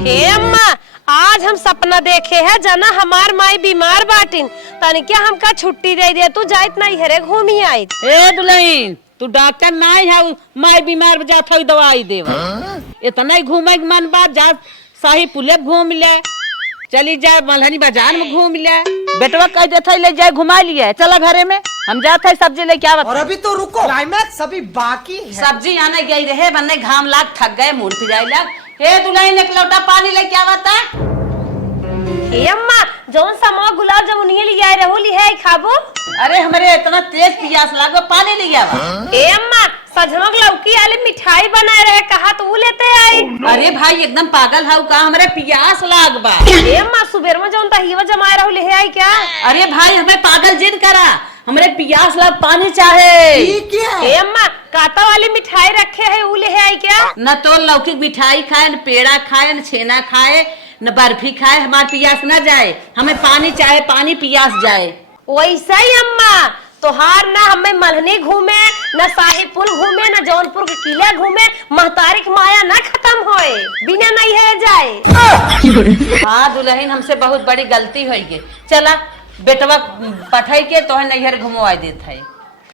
हे अम्मा, आज हम सपना देखे है जना हमार माई बीमार बाटिन तनी क्या हमका छुट्टी दे दे तू जाइत नहीं हरे घूमी आई। ए दुल्हन तू डॉक्टर नहीं है, माई बीमार जात है दवाई देव। इतना ही घूमे मन बात जा शाही पुले घूम ले, चली जाए मलहनी बाजार में घूम ले। बेटवा कह देता ले जाए घुमा लिए, चला घरे में हम जाते है सब्जी लेके आवत। और अभी तो रुको, क्लाइमैक्स अभी बाकी है। सब्जी आने गई रहे बनने घाम लाग थक गए मुड़ फिराई लाग। हे दुल्हन एक लोटा पानी लेके आवता। हे अम्मा, जौन सा गुलाब जामुनिया ले आए रहो ली है खाबो। अरे हमारे इतना तेज प्यास लागो पानी ले आवा। ए अम्मा, सजमक लौकी आले मिठाई बनाए रहे कहा तो वो लेते आई। अरे भाई एकदम पागल हाउ का, हमारे प्यास लाग बा। ए अम्मा, सुबेर में जौन तहिवा जमाए रहो ले आई क्या। अरे भाई हमें पागल जिन करा, हमारे प्यास लाग पानी चाहे। ए अम्मा, काता वाली मिठाई रखे है वो ले आई क्या। न तो लौकी मिठाई खाए, न पेड़ा खाए, न छेना खाए, न बर्फी खाए, हमारे प्यास न जाए। हमें पानी चाहे, पानी प्यास जाए। वैसा ही अम्मा, तोहार ना हमें मलहनी घूमे, न साहिबपुर घूमे, न जौनपुर के किले घूमे, महतारी की माया न खत्म होए, बिना नहीं है जाए। हाँ दुल्हन, हमसे बहुत बड़ी गलती हो गई। चला बेटवा पठाई के तो नैहर घुमवा देते है।